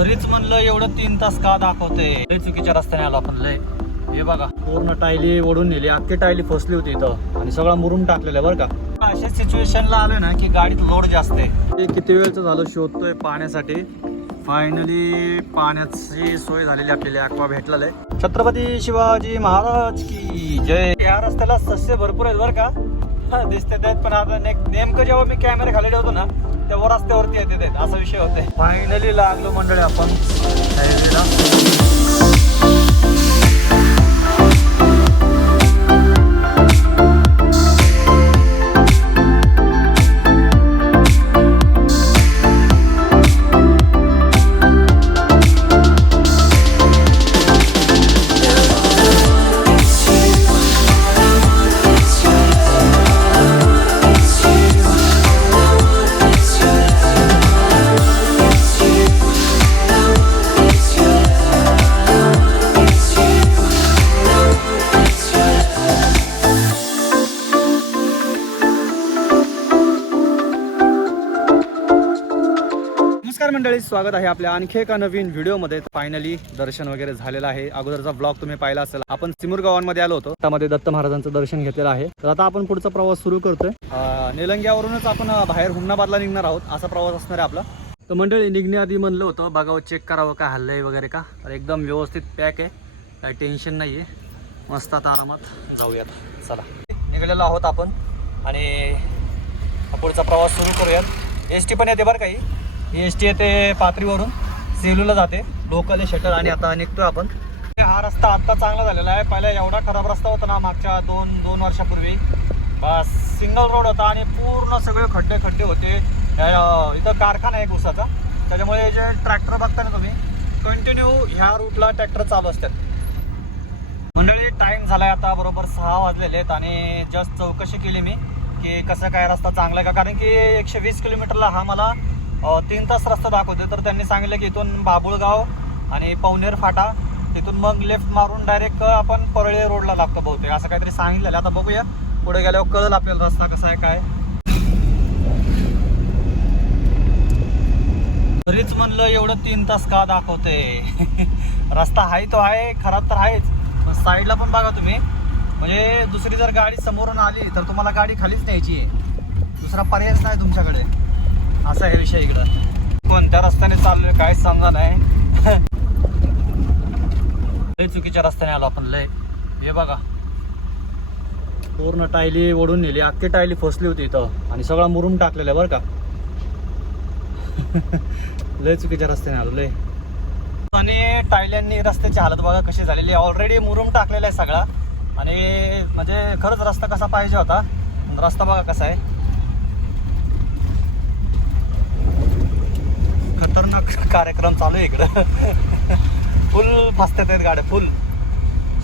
तरीच म्हणलं एवढं 3 तास का दाखवतंय. लय चुकीच्या रस्त्याने आलो आपण. लय हे बघा पूर्ण टायली ओढून नेली. अख्खी टायली फसली होती इथं आणि सगळा मुरुम टाकलेला आहे बरं का. अशा सिच्युएशनला आलोय ना की गाडीत लोड जास्त आहे. किती वेळचं झालं शोधतोय पाण्यासाठी. फायनली पाण्याची सोय झालेली आपल्याला. ॲक्वा भेटलेलं आहे. छत्रपती शिवाजी महाराज की जय. या रस्त्याला सस्य भरपूर आहेत बरं का. दिसतात आहेत पण आता नेमकं जेव्हा मी कॅमेरा खाली ठेवतो ना तेव्हा रस्त्यावरती येते असा विषय होते. फायनली लागलो मंडळी आपण हायवेला. नमस्कार मंडळी, स्वागत आहे आपल्या आणखी एका नवीन व्हिडिओमध्ये. फायनली दर्शन वगैरे झालेलं आहे. अगोदरचा ब्लॉग तुम्ही पाहिला असेल. आपण सिमूर गावांमध्ये आलो होतो. त्यामध्ये दत्त महाराजांचं दर्शन घेतलेलं आहे. तर आता आपण पुढचा प्रवास सुरू करतोय. निलंग्यावरूनच आपण बाहेर हुमनाबादला निघणार आहोत. असा प्रवास असणार आहे आपला. तर मंडळी निघण्याआधी म्हणलं होतं बघावं, चेक करावं काय हल्लंय वगैरे का. तर एकदम व्यवस्थित पॅक आहे, काही टेन्शन नाही आहे. मस्त आता आरामात जाऊयात. चला निघालेलो आहोत आपण आणि पुढचा प्रवास सुरू करूयात. एस टी पण येते बरं काही. एस टी येते पाथरीवरून सेलूला जाते. लोकल शटर आणि आता निघतोय आपण. हा रस्ता आत्ता चांगला झालेला आहे. पहिला एवढा खराब रस्ता होता ना मागच्या दोन वर्षापूर्वी. बस सिंगल रोड होता आणि पूर्ण सगळे खड्डे होते. इथं कारखाना आहे ऊसाचा, त्याच्यामुळे जे ट्रॅक्टर बघता ना तुम्ही कंटिन्यू ह्या रूटला ट्रॅक्टर चालू असतात. मंडळी टाईम झाला आहे आता बरोबर 6 वाजलेले आहेत आणि जस्ट चौकशी केली मी की कसं काय रस्ता चांगला आहे का. कारण की 120 किलोमीटरला हा मला 3 तास रस्ता दाखवते. तर त्यांनी सांगितलं की इथून बाबुळगाव आणि पवनेर फाटा, तिथून मग लेफ्ट मारून डायरेक्ट आपण परळे रोडला लागतो बहुतेक, असं काहीतरी सांगितलेलं. आता बघूया पुढे गेल्यावर कळेल आपल्याला रस्ता कसा आहे काय. तरीच म्हणलं एवढं 3 तास का दाखवते. रस्ता आहे तो आहे, खराब तर आहेच, पण साईडला पण बघा तुम्ही. म्हणजे दुसरी जर गाडी समोरून आली तर तुम्हाला गाडी खालीच न्यायची आहे. दुसरा पर्यायच नाही तुमच्याकडे. असा आहे विषय इकडं. कोणत्या रस्त्याने चाललोय काय समजा नाही. लय चुकीच्या रस्त्याने आलो आपण. लय हे बघा पूर्ण टायली ओढून नेली. अख्खी टायली फसली होती इथं आणि सगळा मुरुम टाकलेला आहे बरं का. लय चुकीच्या रस्त्याने आलो लय. आणि टायल्यांनी रस्त्याची हालत बघा कशी झालेली. ऑलरेडी मुरुम टाकलेला आहे सगळा आणि म्हणजे खरंच रस्ता कसा पाहिजे होता. रस्ता बघा कसा आहे. खतरनाक कार्यक्रम चालू आहे इकडं. फुल फसतात आहेत गाड्या फुल.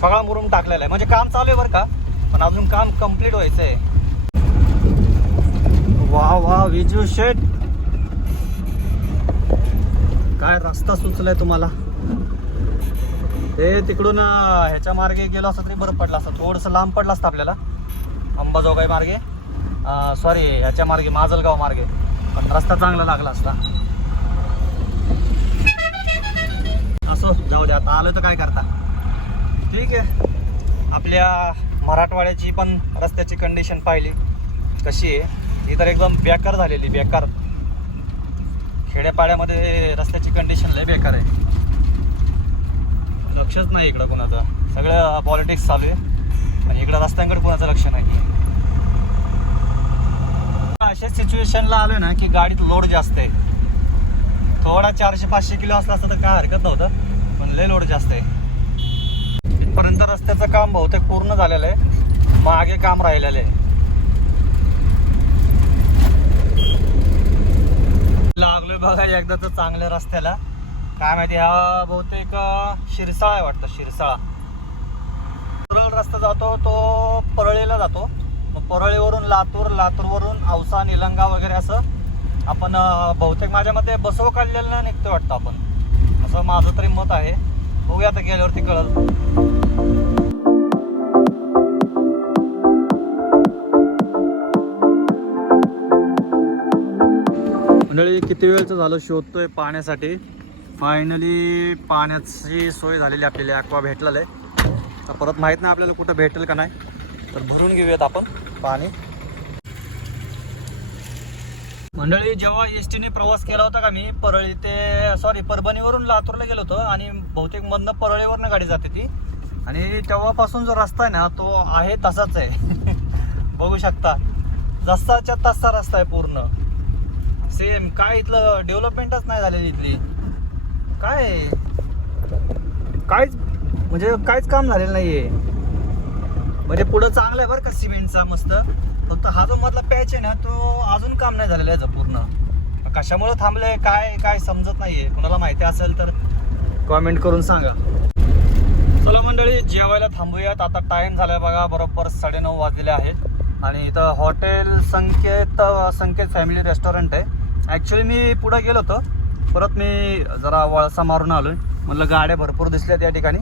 सगळा मुरुम टाकलेला आहे. म्हणजे काम चालू आहे बरं का, पण अजून काम कम्प्लीट व्हायचं आहे. वा विजू शेट, काय रस्ता सुचलाय तुम्हाला. ते तिकडून ह्याच्या मार्गे गेलो असं तरी बरं पडलं असतं. थोडंसं लांब पडलं असतं आपल्याला अंबाजोगाई मार्गे, सॉरी ह्याच्या मार्गे माजलगाव मार्गे, पण रस्ता चांगला लागला असता. असो जाऊ द्या, आता आलं तर काय करता. ठीक आहे. आपल्या मराठवाड्याची पण रस्त्याची कंडिशन पाहिली कशी आहे. ही तर एकदम बेकार झालेली, बेकार. खेड्यापाड्यामध्ये रस्त्याची कंडिशन लय बेकार आहे. लक्षच नाही इकडं कोणाचं. सगळं पॉलिटिक्स चालू आहे आणि इकडं रस्त्यांकडे कोणाचं लक्ष नाही. अशा सिच्युएशनला आलोय ना की गाडीत लोड जास्त आहे. थोडा 400-500 किलो असला असतं तर काय हरकत नव्हतं, पण लय लोड जास्त आहे. इथपर्यंत रस्त्याचं काम बहुतेक पूर्ण झालेलं आहे. मागे काम राहिलेलं आहे. लागलोय बघा एकदा तर चांगल्या रस्त्याला. काय माहिती हा बहुतेक शिरसाळा आहे वाटतं. शिरसाळा परळ रस्ता जातो तो परळीला जातो. मग परळीवरून लातूर, लातूरवरून औसा, निलंगा वगैरे असं आपण बहुतेक माझ्या मते बसव काढलेलं निघतो वाटतं आपण, असं माझं तरी मत आहे. बघूया आता गेल्यावरती कळलं. मंडळी किती वेळचं झालं शोधतोय पाण्यासाठी. फायनली पाण्याची सोय झालेली आपल्याला, ॲक्वा भेटलेलं आहे. तर परत माहीत नाही आपल्याला कुठं भेटेल का नाही, तर भरून घेऊयात आपण पाणी. मंडळी, जेव्हा एस टीने प्रवास केला होता का मी परभणीवरून लातूरला गेलो होतो आणि बहुतेक मधनं परळीवरनं गाडी जाते ती, आणि तेव्हापासून जो रस्ता आहे ना तो आहे तसाच आहे. बघू शकता, जसाच्या तसा रस्ता आहे पूर्ण सेम. काय इथलं डेव्हलपमेंटच नाही झालेली इथली, काहीच म्हणजे काहीच काम झालेलं नाहीये. म्हणजे पुढं चांगलं आहे बरं का सिमेंटचा मस्त, फक्त हा जो मधला पॅच आहे ना तो अजून काम नाही झालेला आहे पूर्ण. कशामुळे थांबलंय काय समजत नाहीये. कुणाला माहिती असेल तर कॉमेंट करून सांगा. चला मंडळी, जेवायला थांबूयात. आता टाइम झालाय बघा, बरोबर 9:30 वाजलेले आहेत. आणि इथं हॉटेल संकेत फॅमिली रेस्टॉरंट आहे. ॲक्च्युली मी पुढं गेलो होतो, परत मी जरा वळसा मारून आलोय. म्हणलं गाड्या भरपूर दिसल्या त्या ठिकाणी,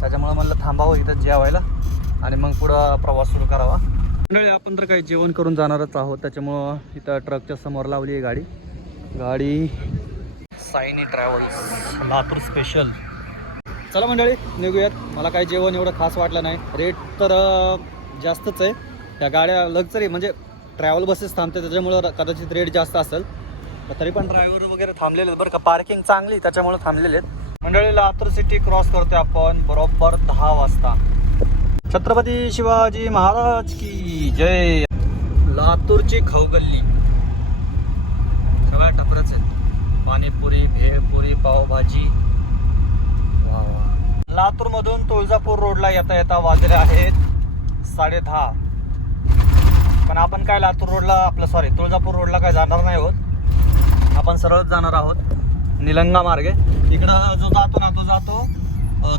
त्याच्यामुळे म्हणलं थांबावं इथं जेवायला आणि मग पुढं प्रवास सुरू करावा. मंडळी, आपण तर काही जेवण करून जाणारच आहोत, त्याच्यामुळं इथं ट्रकच्या समोर लावली आहे गाडी सायनी ट्रॅव्हल्स लातूर स्पेशल. चला मंडळी, निघूयात. मला काही जेवण एवढं खास वाटलं नाही. रेट तर जास्तच आहे. त्या गाड्या लक्झरी म्हणजे ट्रॅव्हल बसेस थांबते, त्याच्यामुळं कदाचित रेट जास्त असेल. तरी पण ड्रायव्हर वगैरे थांबलेले आहेत बरं का, पार्किंग चांगली त्याच्यामुळे थांबलेले आहेत. मंडळी, लातूर सिटी क्रॉस करतोय आपण बरोबर 10 वाजता. छत्रपती शिवाजी महाराज की जय. लातूरची खवगल्ली सगळ्या टपरच आहेत. पाणीपुरी, भेळपुरी, पावभाजी. वा वा. लातूरमधून तुळजापूर रोडला येता वाजले आहेत 10:30. पण आपण काय तुळजापूर रोडला काय जाणार नाही आहोत. आपण सरळच जाणार आहोत निलंगा मार्गे. इकडं जो जातो ना तो जातो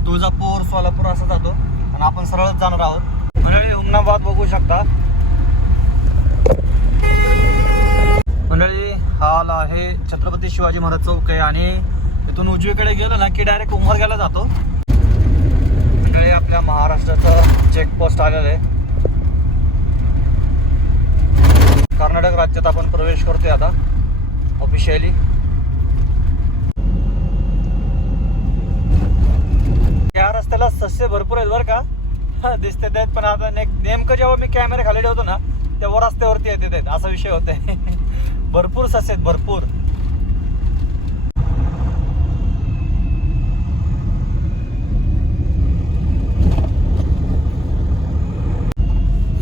तुळजापूर, सोलापूर असं जातो, आणि आपण सरळच जाणार आहोत. मंडळी, हुमनाबाद बघू शकता. मंडळी, हा आहे छत्रपती शिवाजी महाराज चौक आहे, आणि इथून उजवीकडे गेलो ना की डायरेक्ट उमरग्याला जातो. मंडळी, आपल्या महाराष्ट्राचं चेकपोस्ट आलेलं आहे. कर्नाटक राज्यात आपण प्रवेश करतोय आता ऑफिशियली. या रस्त्याला सस्य भरपूर आहेत बरं का, दिसते आहेत. पण आता नेमकं जेव्हा मी कॅमेरा खाली ठेवतो ना तेव्हा रस्त्यावरती येते असा विषय होतोय. भरपूर सस्य आहेत, भरपूर.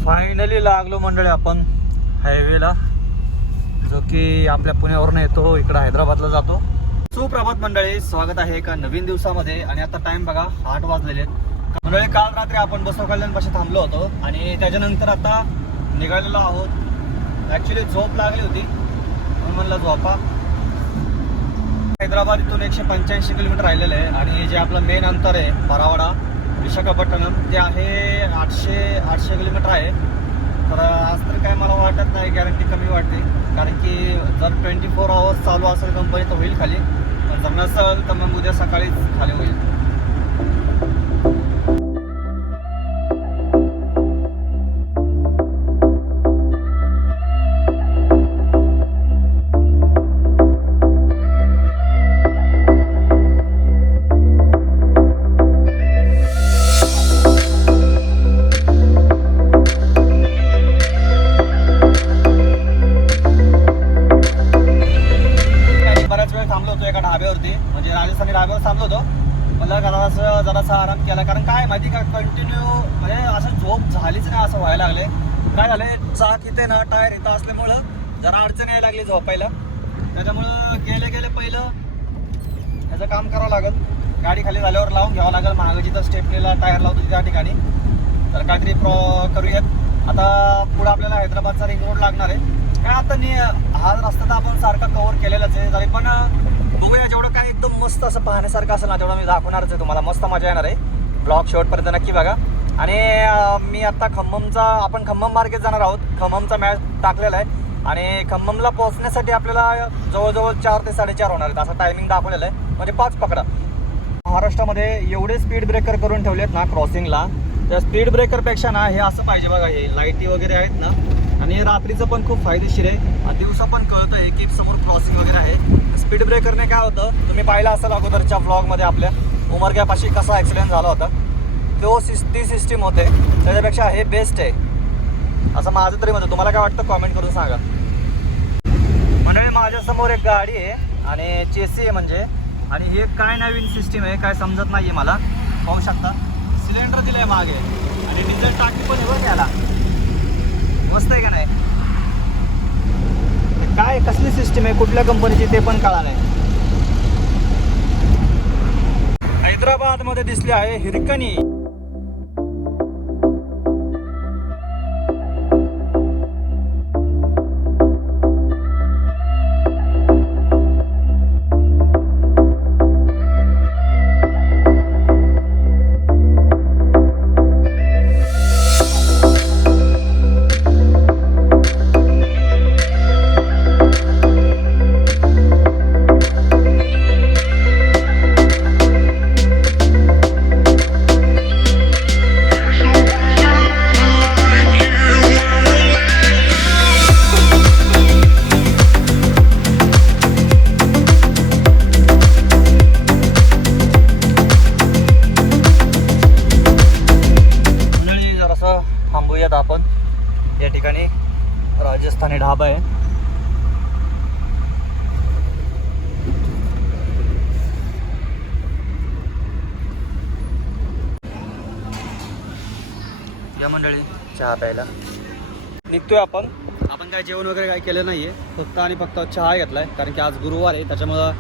फायनली लागलो मंडळी आपण हायवेला, जो की आपल्या पुण्यावरून येतो, इकडं हैदराबादला जातो. सुप्रभात मंडळी, स्वागत आहे एका नवीन दिवसामध्ये. आणि आता टाइम बघा 8 वाजलेले आहेत. मंडळी, काल रात्री आपण बसव कल्याणपाशी थांबलो होतो आणि त्याच्यानंतर आता निघालेलो आहोत. ॲक्च्युली झोप लागली होती म्हणून म्हणलं झोपा. हैदराबाद इथून 185 किलोमीटर राहिलेलं आहे, आणि जे आपलं मेन अंतर आहे पारावाडा विशाखापट्टणम ते आहे 800 किलोमीटर आहे. तर आज तर काय मला वाटत नाही, गॅरंटी कमी वाटते, कारण की जर 24 आवर्स चालू असेल कंपनी तर होईल खाली, जर नसेल तर मग उद्या सकाळीच खाली होईल. म्हणजे राजस्थानी ढाब्यावर थांबलो होतो. मला जरासा आराम केला, कारण काय माहिती का, कंटिन्यू म्हणजे असं झोप झालीच नाही असं व्हायला लागले. काय झाले, चाक इथे ना टायर इथं असल्यामुळं जरा अडचण यायला लागली झोपायला. त्याच्यामुळं गेले पहिलं ह्याचं काम करावं लागेल. गाडी खाली झाल्यावर लावून घ्यावं लागेल. मागं जिथं स्टेपनीला टायर लावतो त्या ठिकाणी, तर काहीतरी करूयात. आता पुढं आपल्याला हैदराबादचा रिंग रोड लागणार आहे. काय आता हा रस्ता तर आपण सारखा कव्हर केलेलाच आहे, तरी पण बघूया जेवढं काय एकदम मस्त असं पाहण्यासारखं असेल ना तेवढं मी दाखवणारच आहे तुम्हाला. मस्त मजा येणार आहे. ब्लॉग शेवटपर्यंत नक्की बघा. आणि मी आता आपण खम्मम मार्केट जाणार आहोत. खम्ममचा मॅच टाकलेला आहे, आणि खम्ममला पोहोचण्यासाठी आपल्याला जवळजवळ 4 ते 4:30 होणार आहेत असं टायमिंग दाखवलेलं आहे. म्हणजे 5 पकडा. महाराष्ट्रामध्ये एवढे स्पीड ब्रेकर करून ठेवलेत ना क्रॉसिंगला, त्या स्पीड ब्रेकरपेक्षा ना हे असं पाहिजे बघा. हे लाईटी वगैरे आहेत ना, आणि रात्रीचं पण खूप फायदेशीर आहे आणि दिवसा पण कळतं आहे की समोर क्रॉसिंग वगैरे आहे. स्पीड ब्रेकरने काय होतं, तुम्ही पाहिलं असाल अगोदरच्या व्लॉगमध्ये आपल्या उमरग्यापाशी कसा ॲक्सिडेंट झाला होता, ती सिस्टीम होते. त्याच्यापेक्षा हे बेस्ट आहे असं माझं तरी म्हणतं. तुम्हाला काय वाटतं कॉमेंट करून सांगा. म्हणजे माझ्यासमोर एक गाडी आहे आणि चेसी आहे म्हणजे, आणि हे काय नवीन सिस्टीम आहे काय समजत नाही आहे मला. पाहू शकता सिलेंडर दिलं आहे मागे आणि डिझेल टाकी पण आहे बरं त्याला. मस्त आहे का नाही? काय कसली सिस्टीम आहे, कुठल्या कंपनीची ते पण कळा नाही. हैदराबादमध्ये दिसली आहे हिरकणी. थांबूयात आपण या ठिकाणी. राजस्थानी ढाबा आहे. या मंडळी चहा प्यायला निघतोय आपण. काय जेवण वगैरे काय केलं नाहीये, फक्त आणि फक्त चहा घेतलाय कारण की आज गुरुवार आहे. त्याच्यामुळं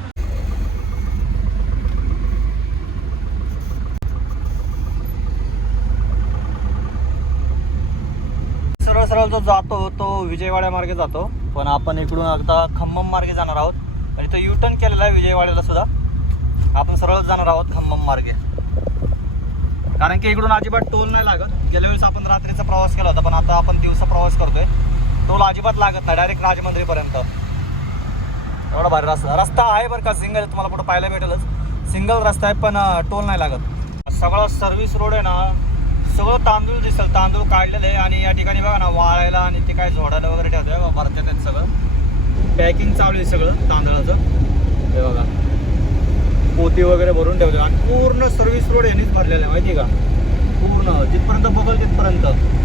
सरळ जो जातो तो विजयवाड्या मार्गे जातो, पण आपण इकडून आता खम्मम मार्गे जाणार आहोत. आणि तो युटर्न केलेला आहे विजयवाड्याला सुद्धा. आपण सरळ जाणार आहोत खम्मम मार्गे, कारण की इकडून अजिबात टोल नाही लागत. गेल्या वेळेस आपण रात्रीचा प्रवास केला होता, पण आता आपण दिवसा प्रवास करतोय. टोल अजिबात लागत नाही, डायरेक्ट राजमंदिरपर्यंत. एवढा भारी रस्ता आहे बरं का. सिंगल तुम्हाला कुठं पाहायला भेटेलच, सिंगल रस्ता आहे पण टोल नाही लागत. सगळं सर्व्हिस रोड आहे ना, सगळं तांदूळ दिसेल, तांदूळ काढलेलं आहे. आणि या ठिकाणी बघा ना वाळायला आणि ते काय झोडायला वगैरे ठेवतोय भरतात. सगळं पॅकिंग चालू आहे सगळं तांदळाचं. हे बघा पोती वगैरे भरून ठेवतो. आणि पूर्ण सर्व्हिस रोड यांनीच भरलेला आहे माहिती का, पूर्ण जिथपर्यंत बघल तिथपर्यंत.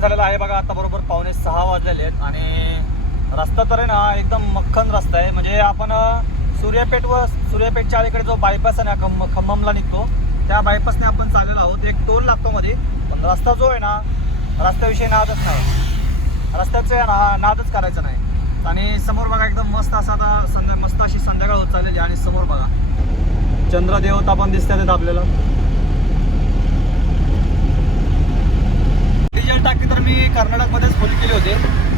झालेला आहे बघा आता बरोबर 5:45 वाजलेले आहेत. आणि रस्ता तर आहे ना एकदम मक्खन रस्ता आहे. म्हणजे आपण सूर्यापेठच्या अलीकडे जो बायपास आहे ना खम्ममला निघतो, त्या बायपासने आपण चाललेलो आहोत. एक टोल लागतो मध्ये, पण रस्ता जो आहे ना रस्त्याविषयी नादच नाही, रस्त्याचं ना नादच करायचं नाही. आणि समोर बघा एकदम मस्त असा आता मस्त अशी संध्याकाळ होत चाललेली. आणि समोर बघा चंद्रदेवता पण दिसतात आपल्याला. डिझेल टाकी तर मी कर्नाटकमध्येच फुल केली होती,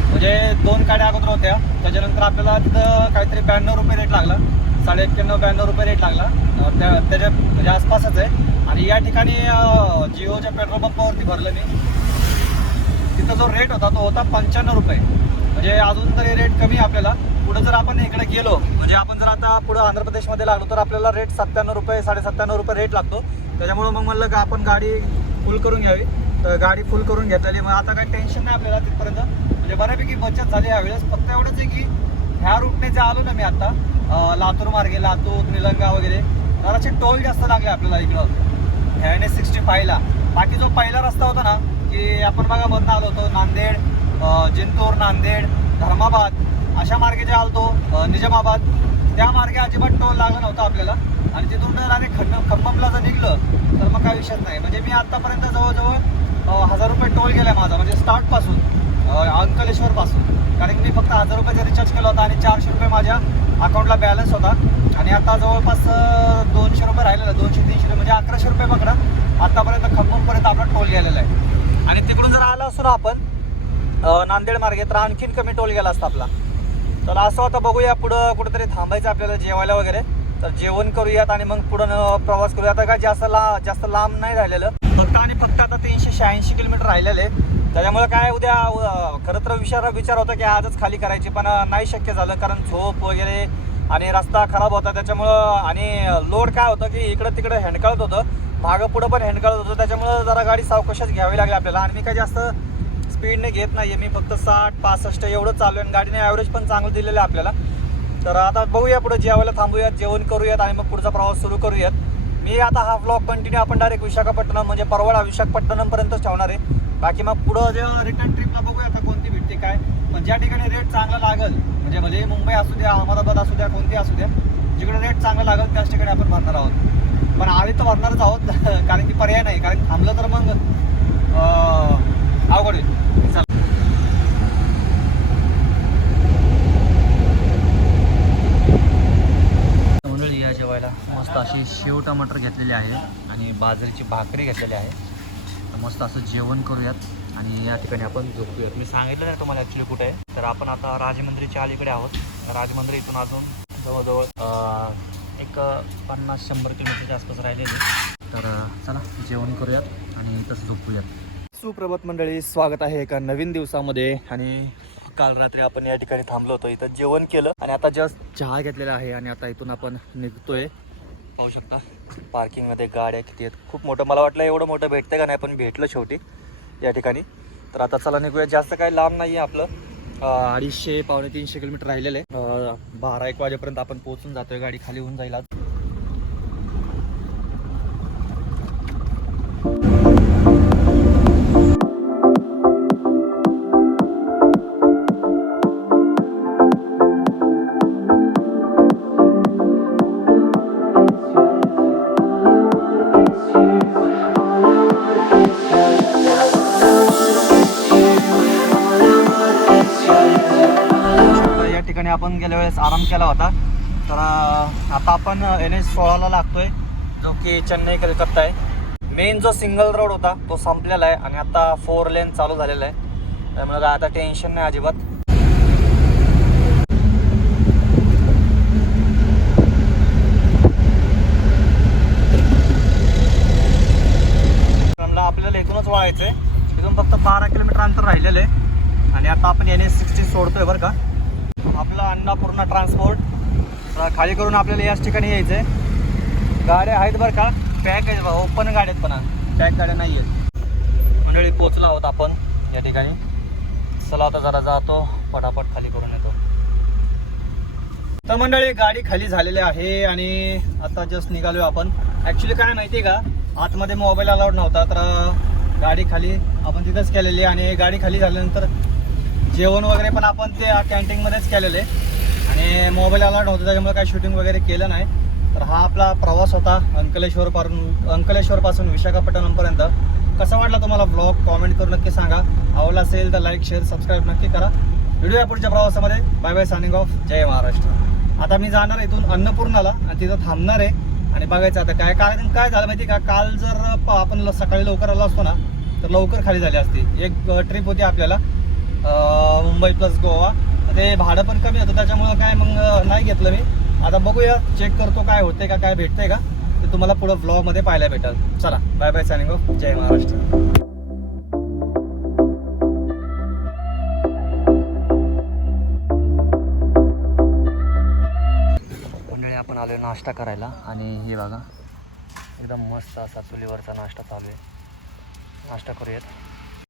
म्हणजे 2 गाड्या अगोदर होत्या. त्याच्यानंतर आपल्याला तिथं काहीतरी 92 रुपये रेट लागला, 91-92 रुपये रेट लागला. त्याच्या म्हणजे आसपासच आहे. आणि या ठिकाणी जिओच्या पेट्रोल पंपावरती भरलं मी. तिथं जो रेट होता तो होता 95 रुपये. म्हणजे अजून तरी रेट कमी आपल्याला. पुढे जर आपण इकडे गेलो, म्हणजे आपण जर आता पुढं आंध्र प्रदेशमध्ये लागलो, तर आपल्याला रेट 97 रुपये 97.5 रुपये रेट लागतो. त्याच्यामुळं मग म्हणलं का आपण गाडी फुल करून घ्यावी. तर गाडी फुल करून घेतलेली. मग आता काही टेन्शन नाही आपल्याला तिथपर्यंत, म्हणजे बऱ्यापैकी बचत झाली यावेळेस. फक्त एवढंच आहे की ह्या रूटने जे आलो ना मी आता लातूर मार्गे, लातूर निलंगा वगैरे, जराचे टोल जास्त लागले आपल्याला इकडं ह्या NH65ला. बाकी जो पहिला रस्ता होता ना की आपण बघा मधनं आलो होतो, नांदेड, जिंतूर, नांदेड, धर्माबाद अशा मार्गे जे आलतो, निजामाबाद, त्या मार्गे अजिबात टोल लागला नव्हता आपल्याला. आणि तिथून जर आणि खम्ममला जर निघलं तर मग काय विषय नाही. म्हणजे मी आत्तापर्यंत जवळजवळ 1000 रुपये टोल गेला माझा, म्हणजे स्टार्टपासून अंकलेश्वरपासून. कारण की मी फक्त 1000 रुपयाचा रिचार्ज केला होता आणि 400 रुपये माझ्या अकाउंटला बॅलन्स होता. आणि आता जवळपास 200 रुपये राहिलेला, 200-300 रुपये, म्हणजे 1100 रुपये पकडा आत्तापर्यंत खम्ममपर्यंत आपला टोल गेलेला आहे. आणि तिकडून जर आला असतो ना आपण नांदेड मार्गे, तर आणखीन कमी टोल गेला असता आपला. तर असं होतं, बघूया पुढं कुठेतरी थांबायचं आपल्याला जेवायला वगैरे. तर जेवण करूयात आणि मग पुढं प्रवास करूया. आता काय जास्त लांब नाही राहिलेलं, फक्त आणि फक्त आता 386 किलोमीटर राहिलेले. त्याच्यामुळे काय उद्या खरं तर विचार होता की आजच खाली करायची, पण नाही शक्य झालं कारण झोप वगैरे आणि रस्ता खराब होता त्याच्यामुळं. आणि लोड काय होतं की इकडं तिकडं हँडकळत होतं, मागं पुढं पण हँडकळत होतं, त्याच्यामुळं जरा गाडी सावकाशच घ्यावी लागली आपल्याला. आणि मी काय जास्त स्पीडने घेत नाही आहे, मी फक्त 60-65 एवढं चालू आहे आणि गाडीने ॲव्हरेज पण चांगलं दिलेलं आहे आपल्याला. तर आता बघूया, पुढे जेवायला थांबूयात, जेवण करूयात आणि मग पुढचा प्रवास सुरू करूयात. मी आता हा व्लॉग कंटिन्यू आपण डायरेक्ट विशाखापट्टणम म्हणजे परवाडा विशाखापट्टणमपर्यंतच ठेवणार आहे. बाकी मग पुढं जे रिटर्न ट्रिपला बघूया आता कोणती भेटते काय. पण ज्या ठिकाणी रेट चांगला लागेल म्हणजे मुंबई असू द्या, अहमदाबाद असू द्या, कोणती असू द्या, जिकडे रेट चांगला लागेल त्याच ठिकाणी आपण भरणार आहोत. पण आधी तर भरणारच आहोत कारण की पर्याय नाही, कारण थांबलं तर मग अवघड होईल. मंडळी या जेवायला मस्त अशी शेव टमाटर घेतलेली आहे आणि बाजरीची भाकरी घेतलेली आहे. मस्त असं जेवण करूयात आणि या ठिकाणी आपण झोपूयात. मी सांगितलं नाही तुम्हाला ॲक्च्युली कुठे आहे, तर आपण आता राजमंदिरच्या अलीकडे आहोत. राजमंदिर इथून अजून जवळजवळ एक 50-100 किलोमीटरच्या आसपास राहिलेले. तर चला जेवण करूयात आणि तसं झोपूयात. सुप्रभात मंडळी, स्वागत आहे एका नवीन दिवसामध्ये. आणि काल रात्री आपण या ठिकाणी थांबलो होतो, इथं जेवण केलं आणि आता जस्ट चहा घेतलेला आहे आणि आता इथून आपण निघतोय. पाहू शकता पार्किंगमध्ये गाड्या किती आहेत, खूप मोठं. मला वाटलं एवढं मोठं भेटतं का नाही, पण भेटलं शेवटी या ठिकाणी. तर आता चला निघूया, जास्त काही लांब नाही आहे आपलं, 250-300 किलोमीटर राहिलेलं आहे. 12-1 वाजेपर्यंत आपण पोहोचून जातोय, गाडी खाली होऊन जाईल आज. आपण गेल्या वेळेस आराम केला होता. तर आता आपण NH16 लागतोय, जो की चेन्नई कलकत्ता आहे. मेन जो सिंगल रोड होता तो संपलेला आहे आणि आता 4 लेन चालू झालेला आहे, त्यामुळे आता टेन्शन नाही अजिबात. आपल्याला इथूनच वळायचं आहे, इथून फक्त 12 किलोमीटर अंतर राहिलेलं आहे आणि आता आपण NH60 सोडतोय बरं का. आपला अन्नपूर्णा ट्रान्सपोर्ट खाली करून आपल्याला याच ठिकाणी यायचं आहे. गाड्या आहेत बरं का, पॅक आहेत, ओपन गाड्या आहेत, पण पॅक गाड्या नाही आहेत. मंडळी पोचलो आहोत आपण या ठिकाणी. चला आता जरा जातो, पटापट खाली करून येतो. तर मंडळी गाडी खाली झालेली आहे आणि आता जस्ट निघालो आपण. ॲक्च्युली काय माहिती आहे का, आतमध्ये मोबाईल अलाउड नव्हता, तर गाडी खाली आपण तिथंच केलेली. आणि गाडी खाली झाल्यानंतर जेवण वगैरे पण आपण ते कॅन्टीनमध्येच केलेले आणि मोबाईल अलाउड होतं, त्याच्यामुळे काही शूटिंग वगैरे केलं नाही. तर हा आपला प्रवास होता अंकलेश्वरपासून विशाखापट्टणमपर्यंत. कसा वाटला तुम्हाला ब्लॉग, कॉमेंट करून नक्की सांगा. आवडला असेल तर लाईक, शेअर, सबस्क्राईब नक्की करा. व्हिडिओ या पुढच्या प्रवासामध्ये. Bye bye, signing off. जय महाराष्ट्र. आता मी जाणार इथून अन्नपूर्णाला आणि तिथं थांबणार आहे आणि बघायचं आता काय. कारण काय झालं माहिती का, काल जर आपण सकाळी लवकर आलो असतो ना तर लवकर खाली झाली असती. एक ट्रिप होती आपल्याला मुंबई प्लस गोवा, ते भाडं पण कमी होतं, त्याच्यामुळं काय मग नाही घेतलं मी. आता बघूया, चेक करतो काय होते का, काय भेटतंय का, ते तुम्हाला पुढं ब्लॉगमध्ये पाहायला भेटेल. चला बाय बाय, सायनिंग ऑफ. जय महाराष्ट्र. मंडळी आपण आलोय नाश्ता करायला आणि हे बघा एकदम मस्त असा चुलीवरचा नाश्ता चालू आहे. नाश्ता करूयात.